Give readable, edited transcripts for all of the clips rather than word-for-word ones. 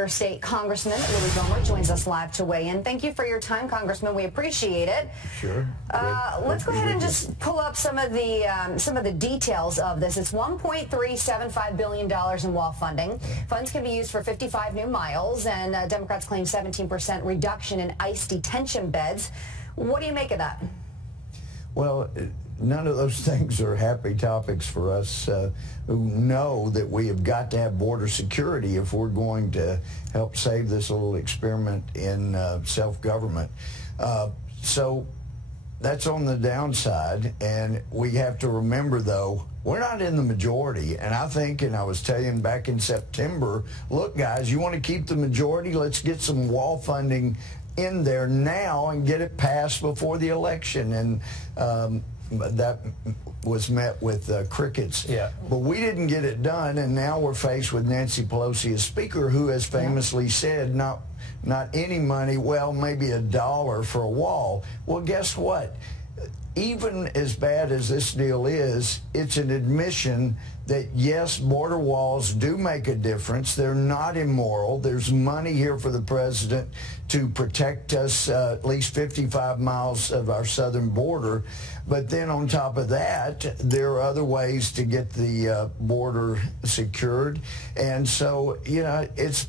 border state Congressman Louie Gohmert joins us live to weigh in. Thank you for your time, Congressman. We appreciate it. Sure. Let's go ahead and just pull up some of the details of this. It's $1.375 billion in wall funding. Funds can be used for 55 new miles, and Democrats claim 17% reduction in ICE detention beds. What do you make of that? Well, none of those things are happy topics for us who know that we have got to have border security if we're going to help save this little experiment in self-government. So that's on the downside, and we have to remember, though, we're not in the majority. And I think, and I was telling back in September, look, guys, you want to keep the majority? Let's get some wall funding in there now and get it passed before the election. And that was met with crickets. Yeah. But we didn't get it done, and now we're faced with Nancy Pelosi as Speaker, who has famously said not any money, well, maybe $1 for a wall. Well, guess what? Even as bad as this deal is, it's an admission that, yes, border walls do make a difference. They're not immoral. There's money here for the president to protect us, at least 55 miles of our southern border. But then on top of that, there are other ways to get the border secured. And so, it's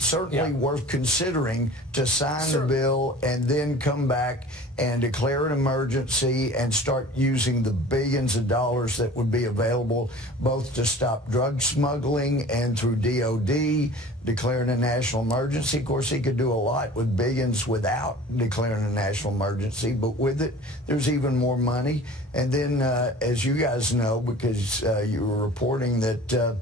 certainly worth considering to sign the bill and then come back and declare an emergency and start using the billions of dollars that would be available both to stop drug smuggling and through DOD, declaring a national emergency. Of course, he could do a lot with billions without declaring a national emergency, but with it, there's even more money. And then, as you guys know, because you were reporting that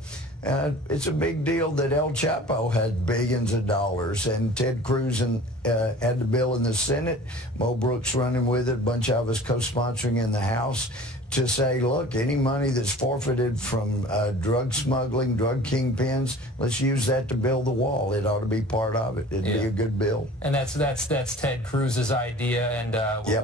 it's a big deal that El Chapo had billions of dollars, and Ted Cruz had the bill in the Senate. Mo Brooks running with it, a bunch of us co-sponsoring in the House to say, look, any money that's forfeited from drug smuggling, drug kingpins, let's use that to build the wall. It ought to be part of it. It'd be a good bill. And that's Ted Cruz's idea, and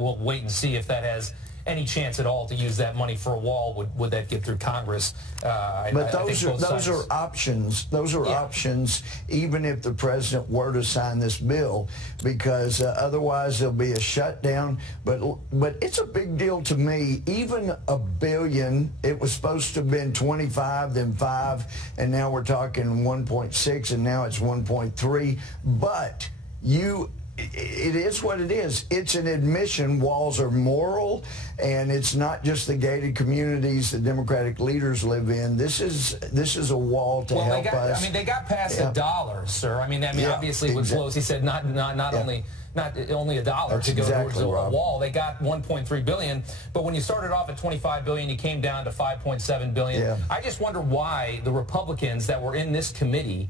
we'll wait and see if that has any chance at all to use that money for a wall. Would that get through Congress? But those are options. Those are options, even if the president were to sign this bill, because otherwise there'll be a shutdown. But it's a big deal to me. Even $1 billion, it was supposed to have been 25, then 5, and now we're talking 1.6, and now it's 1.3. But it is what it is. It's an admission walls are moral, and it's not just the gated communities the Democratic leaders live in. This is a wall to help us. I mean, they got past $1, sir. I mean, obviously with Pelosi said not only $1 to go towards a wall. They got $1.3 billion, but when you started off at $25 billion, you came down to $5.7 billion. I just wonder why the Republicans that were in this committee,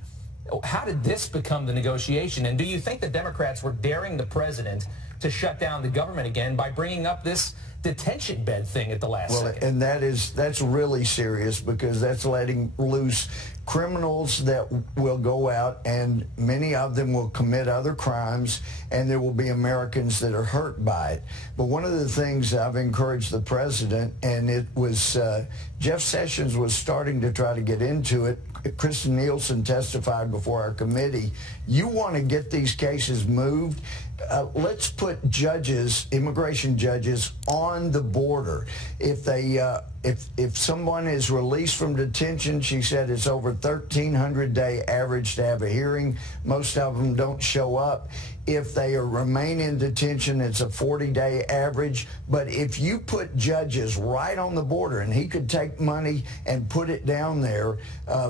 how did this become the negotiation? And do you think the Democrats were daring the president to shut down the government again by bringing up this detention bed thing at the last second? And that's really serious, because that's letting loose criminals that will go out, and many of them will commit other crimes, and there will be Americans that are hurt by it. But one of the things I've encouraged the president, and it was Jeff Sessions was starting to try to get into it. Kristen Nielsen testified before our committee. You want to get these cases moved? Let's put judges, immigration judges, on the border. If they, if someone is released from detention, she said it's over 1,300-day average to have a hearing. Most of them don't show up. If they remain in detention, it's a 40-day average. But if you put judges right on the border, and he could take money and put it down there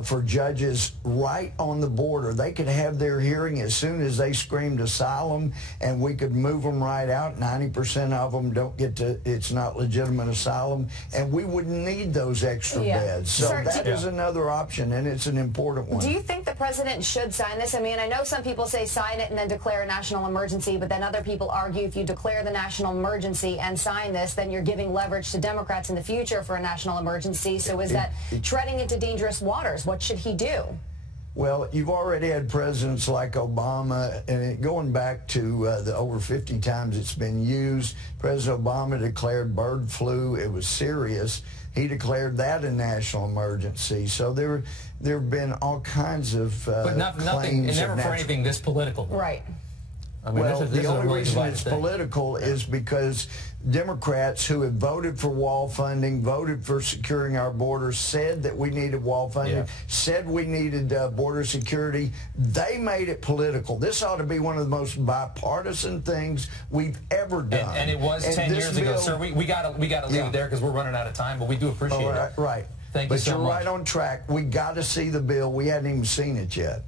for judges right on the border, they could have their hearing as soon as they screamed asylum, and we could move them right out. 90% of them don't get to, it's not legitimate asylum, and we wouldn't need those extra beds. So that is another option, and it's an important one. Do you think the president should sign this? I mean, I know some people say sign it and then declare a national emergency, but then other people argue if you declare the national emergency and sign this, then you're giving leverage to Democrats in the future for a national emergency. So is that treading into dangerous waters? What should he do? Well, you've already had presidents like Obama, and going back to the over 50 times it's been used. President Obama declared bird flu. It was serious. He declared that a national emergency. So there have been all kinds of but nothing, and never for anything this political. Right. I mean, well, the only reason it's political is because Democrats who have voted for wall funding, voted for securing our borders, said that we needed wall funding, said we needed border security. They made it political. This ought to be one of the most bipartisan things we've ever done. And it was 10 years ago, sir. We got to leave it there because we're running out of time, but we do appreciate it. Right. Thank you so much. But you're right on track. We got to see the bill. We hadn't even seen it yet.